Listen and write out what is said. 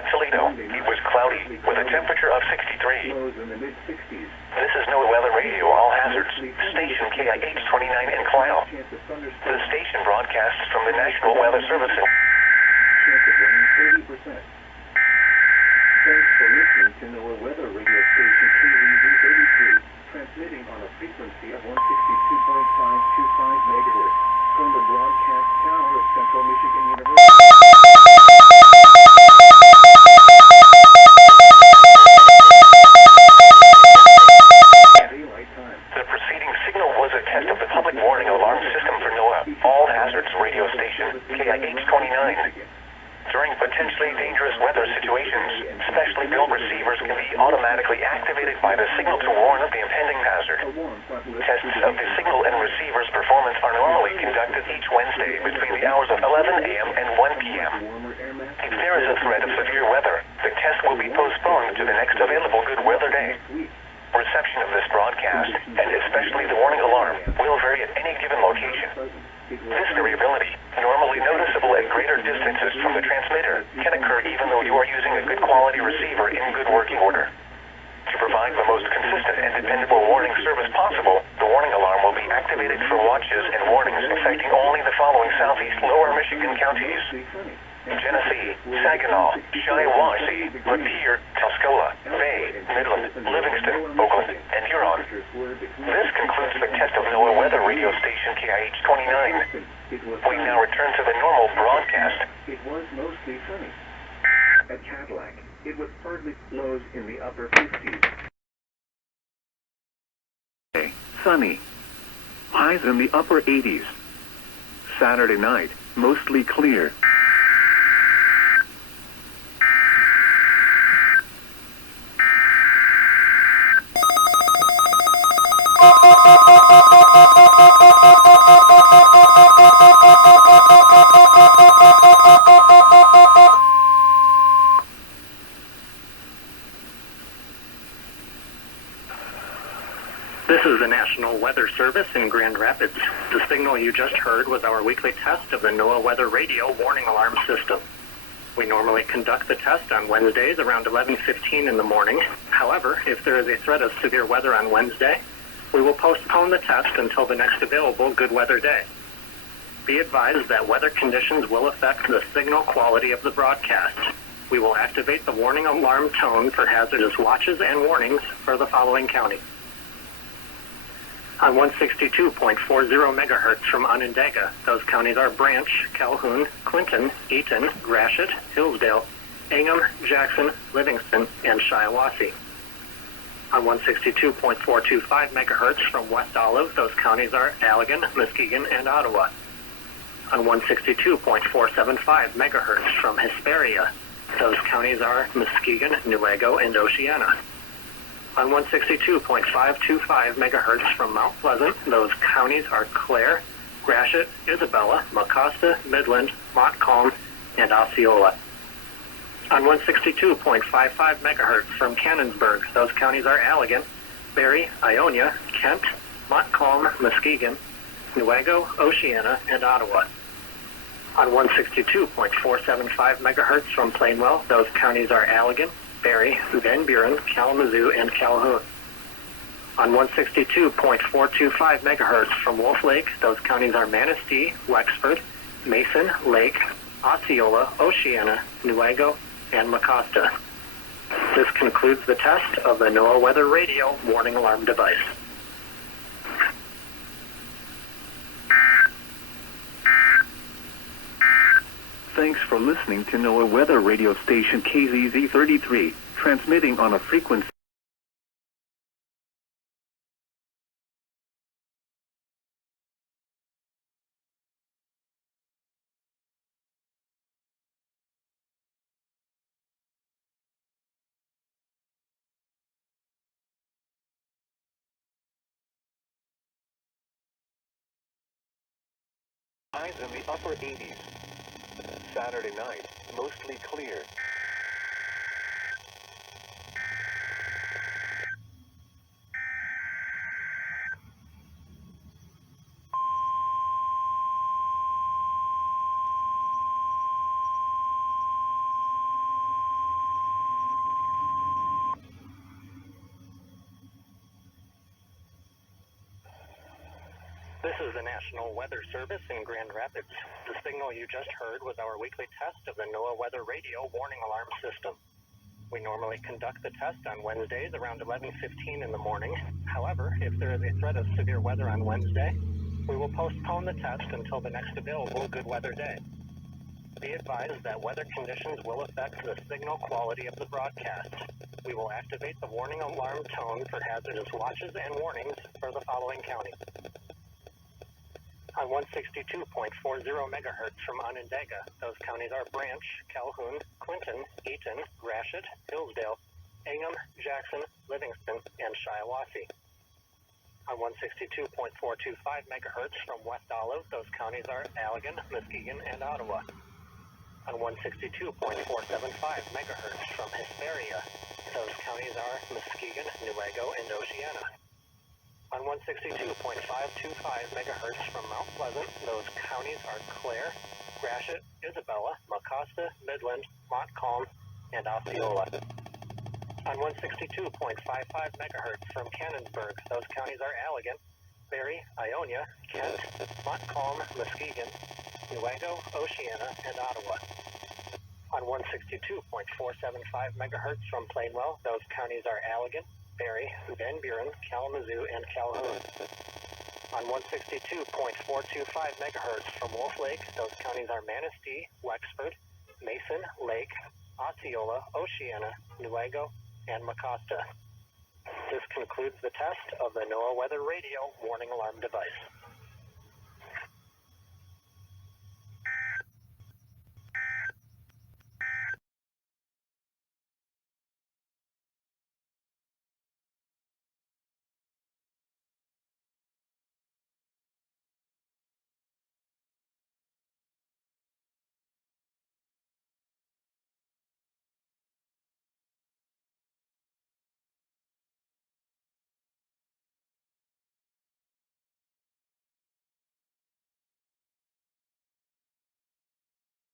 at Toledo. It was cloudy with a temperature of 63. This is NOAA Weather Radio, all hazards. Station KIH 29 in Clio. The station broadcasts from the National Weather Service. Chance of rain 30%. Thanks for listening to NOAA Weather Radio Station KZZ 33, transmitting on a frequency of 162.525 megahertz from the broadcast tower of Central Michigan University. The preceding signal was a test of the public warning alarm system for NOAA All Hazards radio station KIH 29. During potentially dangerous weather situations, specially built receivers can be automatically activated by the signal to warn of the impending hazard. Tests of the signal and receiver's performance are normally conducted each Wednesday between the hours of 11 a.m. and 1 p.m. If there is a threat of severe weather, the test will be postponed to the next available good weather day. Reception of this broadcast, and especially the warning alarm, will vary at any given location. This variability, normally noticeable at greater distances from the transmitter, can occur even though you are using a good quality receiver in good working order. To provide the most consistent and dependable warning service possible, the warning alarm will be activated for watches and warnings affecting only the following southeast lower Michigan counties: Genesee, Saginaw, Shiawassee, Lapeer, Tuscola, Bay, Midland, Livingston, Oakland, and Huron. This concludes the test of NOAA Weather Radio Station KIH 29. We now return to the normal broadcast. It was mostly sunny. At Cadillac, it was partly lows in the upper 50s. Sunny. Highs in the upper 80s. Saturday night, mostly clear. This is the National Weather Service in Grand Rapids. The signal you just heard was our weekly test of the NOAA Weather Radio warning alarm system. We normally conduct the test on Wednesdays around 11:15 in the morning. However, if there is a threat of severe weather on Wednesday, we will postpone the test until the next available good weather day. Be advised that weather conditions will affect the signal quality of the broadcast. We will activate the warning alarm tone for hazardous watches and warnings for the following counties. On 162.40 megahertz from Onondaga, those counties are Branch, Calhoun, Clinton, Eaton, Gratiot, Hillsdale, Ingham, Jackson, Livingston, and Shiawassee. On 162.425 megahertz from West Olive, those counties are Allegan, Muskegon, and Ottawa. On 162.475 megahertz from Hesperia, those counties are Muskegon, Newaygo, and Oceana. On 162.525 megahertz from Mount Pleasant, those counties are Clare, Gratiot, Isabella, Mecosta, Midland, Montcalm, and Osceola. On 162.55 megahertz from Cannonsburg, those counties are Allegan, Barry, Ionia, Kent, Montcalm, Muskegon, Newaygo, Oceana, and Ottawa. On 162.475 megahertz from Plainwell, those counties are Allegan, Barry, Van Buren, Kalamazoo, and Calhoun. On 162.425 megahertz from Wolf Lake, those counties are Manistee, Wexford, Mason, Lake, Osceola, Oceana, Newaygo, and Mecosta. This concludes the test of the NOAA Weather Radio warning alarm device. Thanks for listening to NOAA Weather Radio Station KZZ 33, transmitting on a frequency highs in the upper 80s. Saturday night, mostly clear. This is the National Weather Service in Grand Rapids. The signal you just heard was our weekly test of the NOAA Weather Radio warning alarm system. We normally conduct the test on Wednesdays around 11:15 in the morning. However, if there is a threat of severe weather on Wednesday, we will postpone the test until the next available good weather day. Be advised that weather conditions will affect the signal quality of the broadcast. We will activate the warning alarm tone for hazardous watches and warnings for the following counties. On 162.40 megahertz from Onondaga, those counties are Branch, Calhoun, Clinton, Eaton, Gratiot, Hillsdale, Ingham, Jackson, Livingston, and Shiawassee. On 162.425 megahertz from West Olive, those counties are Allegan, Muskegon, and Ottawa. On 162.475 megahertz from Hesperia, those counties are Muskegon, Newaygo, and Oceana. On 162.525 megahertz from Mount Pleasant, those counties are Clare, Gratiot, Isabella, Mecosta, Midland, Montcalm, and Osceola. On 162.55 megahertz from Cannonsburg, those counties are Allegan, Barrie, Ionia, Kent, Montcalm, Muskegon, Newaygo, Oceana, and Ottawa. On 162.475 megahertz from Plainwell, those counties are Allegan, Barrie, Van Buren, Kalamazoo, and Calhoun. On 162.425 megahertz from Wolf Lake, those counties are Manistee, Wexford, Mason, Lake, Osceola, Oceana, Newaygo, and Mecosta. This concludes the test of the NOAA Weather Radio warning alarm device.